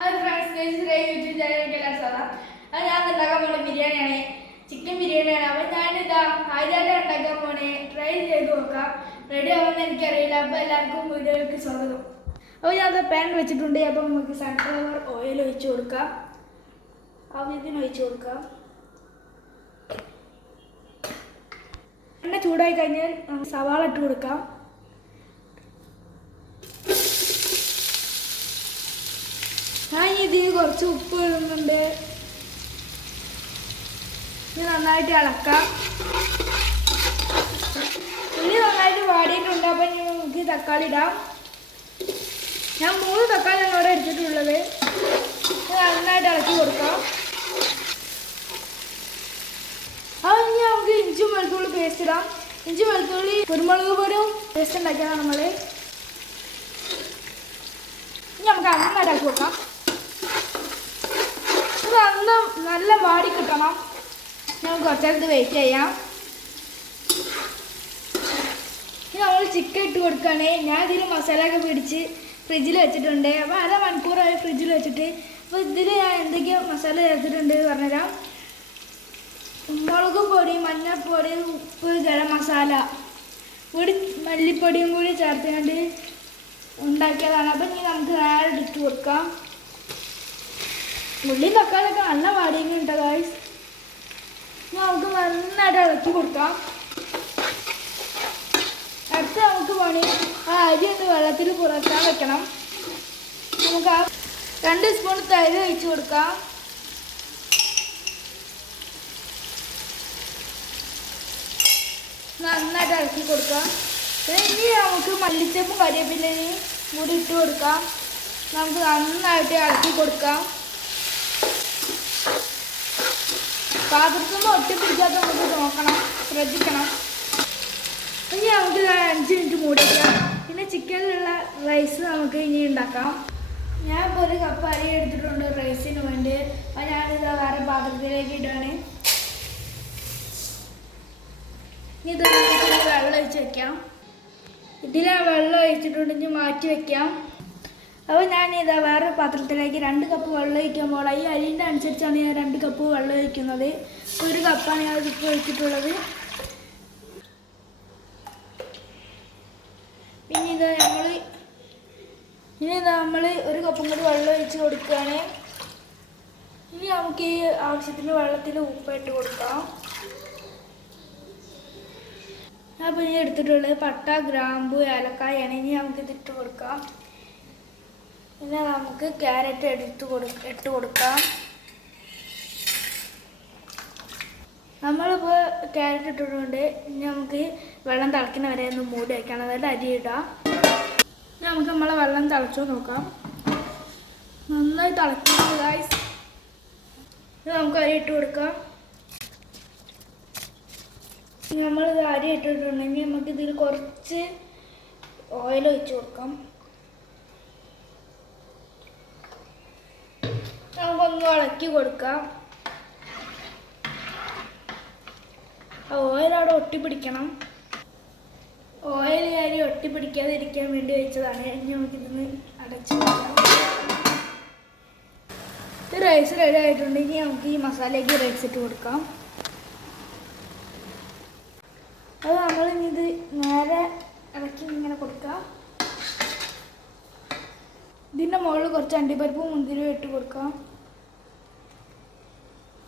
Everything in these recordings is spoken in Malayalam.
യൂട്യൂബ് ചാനലിലേക്ക് സ്വാഗതം അത് ഞാൻ ഉണ്ടാക്കാൻ പോണ ബിരിയാണിയാണ്. ചിക്കൻ ബിരിയാണിയാണ് അപ്പം ഞാനിതാ ആദ്യമായിട്ട് ഉണ്ടാക്കാൻ പോണേ. ട്രൈ ചെയ്ത് നോക്കാം. റെഡി ആവുമെന്ന് എനിക്കറിയില്ല. എല്ലാവർക്കും വീഡിയോയിലേക്ക് സ്വാഗതം. അപ്പോൾ ഞാൻ അത് പാൻ വെച്ചിട്ടുണ്ട്. അപ്പം നമുക്ക് സൺഫ്ലവർ ഓയിൽ ഒഴിച്ച് കൊടുക്കാം. ആവശ്യത്തിന് ഒഴിച്ച് കൊടുക്കാം. എണ്ണ ചൂടായി കഴിഞ്ഞാൽ സവാള ഇട്ട് കൊടുക്കാം. ഇതിൽ കുറച്ച് ഉപ്പ് ഇടുന്നുണ്ട്. ഇത് നന്നായിട്ട് ഇളക്കാം. ഉള്ളി നന്നായിട്ട് വാടിയിട്ടുണ്ട്. അപ്പം ഇനി നമുക്ക് തക്കാളി ഇടാം. ഞാൻ മൂന്ന് തക്കാളിയാണ് ഇവിടെ എടുത്തിട്ടുള്ളത്. നന്നായിട്ട് ഇളക്കി കൊടുക്കാം. അത് ഇനി നമുക്ക് ഇഞ്ചി വെളുത്തുള്ളി പേസ്റ്റ് ഇടാം. ഇഞ്ചി വെളുത്തുള്ളി കുരുമുളക് പൊടിയും പേസ്റ്റ് ഉണ്ടാക്കിയതാണ് നമ്മൾ ഇനി നമുക്ക് നന്നായിട്ട് ഇളക്കി കൊടുക്കാം ഇത് നല്ല നല്ല വാടി കിട്ടണം നമുക്ക് കുറച്ചേരത്ത് വെയിറ്റ് ചെയ്യാം. ഇനി നമ്മൾ ചിക്കൻ ഇട്ട് കൊടുക്കുകയാണ്. ഞാൻ ഇതിൽ മസാലയൊക്കെ പിടിച്ച് ഫ്രിഡ്ജിൽ വെച്ചിട്ടുണ്ട്. അപ്പോൾ അര മണിക്കൂറായി ഫ്രിഡ്ജിൽ വെച്ചിട്ട്. അപ്പോൾ ഇതിൽ ഞാൻ എന്തൊക്കെയോ മസാല ചേർത്തിട്ടുണ്ട് പറഞ്ഞുതരാം. മുളക് പൊടി മഞ്ഞൾപ്പൊടി ഉപ്പ് ഗരം മസാല കൂടി മല്ലിപ്പൊടിയും കൂടി ചേർത്തുകൊണ്ട് ഉണ്ടാക്കിയതാണ്. അപ്പം ഇനി നമുക്ക് നേരെ ഇട്ട് കൊടുക്കാം. ഉള്ളി തക്കാളിയൊക്കെ നല്ല വാടിയുണ്ട് ഗായ്സ് നമുക്ക് നന്നായിട്ട് ഇളക്കി കൊടുക്കാം. അടുത്ത് നമുക്ക് പണി ആ അരി ഒന്ന് വെള്ളത്തിൽ പുറത്താൻ വെക്കണം. നമുക്ക് ആ രണ്ട് സ്പൂൺ തൈര് ഒഴിച്ച് കൊടുക്കാം. നന്നായിട്ട് ഇളക്കി കൊടുക്കാം. ഇനി നമുക്ക് മല്ലിച്ചപ്പും കരിവേപ്പിലയും കൂടി ഇട്ട് കൊടുക്കാം. നമുക്ക് നന്നായിട്ട് ഇളക്കി കൊടുക്കാം. പാത്രത്തിൽ ഒട്ടി പിടിക്കാത്ത നമുക്ക് നോക്കണം ശ്രദ്ധിക്കണം. ഇനി നമുക്ക് അഞ്ച് മിനിറ്റ് മൂടി വയ്ക്കാം പിന്നെ ചിക്കനിലുള്ള റൈസ് നമുക്ക് ഇനി ഉണ്ടാക്കാം. ഞാൻ ഇപ്പോൾ ഒരു കപ്പ് അരി എടുത്തിട്ടുണ്ട് റൈസിന് വേണ്ടി. അപ്പോൾ ഞാനിത് വേറെ പാത്രത്തിലേക്ക് ഇടുകയാണ്. ഇനി ഇത് വെള്ളം ഒഴിച്ച് വെക്കാം. ഇതിൽ വെള്ളം ഒഴിച്ചിട്ടുണ്ടെങ്കിൽ മാറ്റി വെക്കാം. അപ്പോൾ ഞാൻ ഇതാ വേറൊരു പാത്രത്തിലേക്ക് രണ്ട് കപ്പ് വെള്ളം ഒഴിക്കുമ്പോൾ ഈ അരിന്റെ അനുസരിച്ചാണ് ഞാൻ രണ്ട് കപ്പ് വെള്ളം ഒഴിക്കുന്നത്. ഒരു കപ്പാണ് ഞാൻ ഇപ്പോൾ ഒഴിച്ചിട്ടുള്ളത്. പിന്നെ ഇത് നമ്മൾ ഇനി നമ്മൾ ഒരു കപ്പും കൂടി വെള്ളം ഒഴിച്ച് കൊടുക്കുകയാണ്. ഇനി നമുക്ക് ഈ ആവശ്യത്തിന് വെള്ളത്തിൽ ഉപ്പിട്ട് കൊടുക്കാം. അപ്പോൾ ഇനി എടുത്തിട്ടുള്ളത് പട്ട ഗ്രാമ്പു ഏലക്കായാണ്. ഇനി നമുക്ക് ഇതിട്ട് കൊടുക്കാം. പിന്നെ നമുക്ക് ക്യാരറ്റ് എടുത്ത് കൊടു ഇട്ട് കൊടുക്കാം. നമ്മളിപ്പോൾ ക്യാരറ്റ് ഇട്ടിട്ടുണ്ട് ഇനി നമുക്ക് വെള്ളം തിളയ്ക്കുന്ന വരെ ഒന്ന് മൂടി വയ്ക്കണം അതായത് അരി ഇടാം. നമുക്ക് നമ്മളെ വെള്ളം തിളച്ചു നോക്കാം. നന്നായി തിളയ്ക്കുന്നത് ഗായ്സ് നമുക്ക് അരി ഇട്ട് കൊടുക്കാം. നമ്മളിത് അരി ഇട്ടിട്ടുണ്ടെങ്കിൽ നമുക്കിതിൽ കുറച്ച് ഓയിൽ ഒഴിച്ച് കൊടുക്കാം. നമുക്കൊന്ന് ഇളക്കി കൊടുക്കാം. ഓയിൽ അവിടെ ഒട്ടിപ്പിടിക്കണം ഓയിൽ ഞാൻ ഒട്ടിപ്പിടിക്കാതിരിക്കാൻ വേണ്ടി വെച്ചതാണ്. ഇനി നമുക്കിതൊന്ന് അടച്ചു ഇത് റൈസ് റെഡി ആയിട്ടുണ്ടെങ്കിൽ നമുക്ക് ഈ മസാലയ്ക്ക് റൈസ് ഇട്ട് കൊടുക്കാം. അത് നമ്മൾ ഇനി ഇത് നേരെ ഇളക്കി ഇങ്ങനെ കൊടുക്കാം. ഇതിന്റെ മുകളിൽ കുറച്ച് അണ്ടിപ്പരിപ്പും മുന്തിരിയും ഇട്ട് കൊടുക്കാം.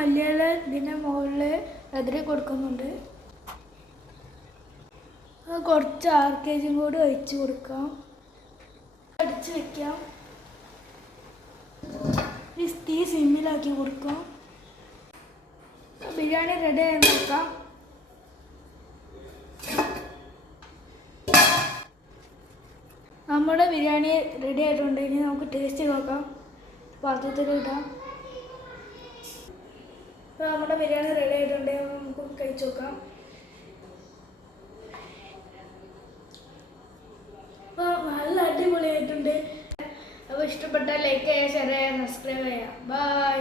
മല്ലിയില ഇതിന്റെ മുകളിൽ എതിരെ കൊടുക്കുന്നുണ്ട്. അത് കുറച്ച് ആർക്കേജും കൂടി ഒഴിച്ചു കൊടുക്കാം. അടിച്ച് വെക്കാം. തീ സിമ്മിലാക്കി കൊടുക്കാം. ബിരിയാണി റെഡി ആയി നോക്കാം. നമ്മുടെ ബിരിയാണി റെഡി ആയിട്ടുണ്ട്. ഇനി നമുക്ക് ടേസ്റ്റ് നോക്കാം. പാത്രത്തിൽ ഇടാം അപ്പോൾ നമ്മുടെ ബിരിയാണി റെഡി ആയിട്ടുണ്ട്. നമുക്ക് കഴിച്ചു നോക്കാം. അപ്പോൾ നല്ല അടിപൊളിയായിട്ടുണ്ട്. അപ്പോൾ ഇഷ്ടപ്പെട്ടാൽ ലൈക്ക് ചെയ്യുക ഷെയർ ചെയ്യുക സബ്സ്ക്രൈബ് ചെയ്യുക. ബൈ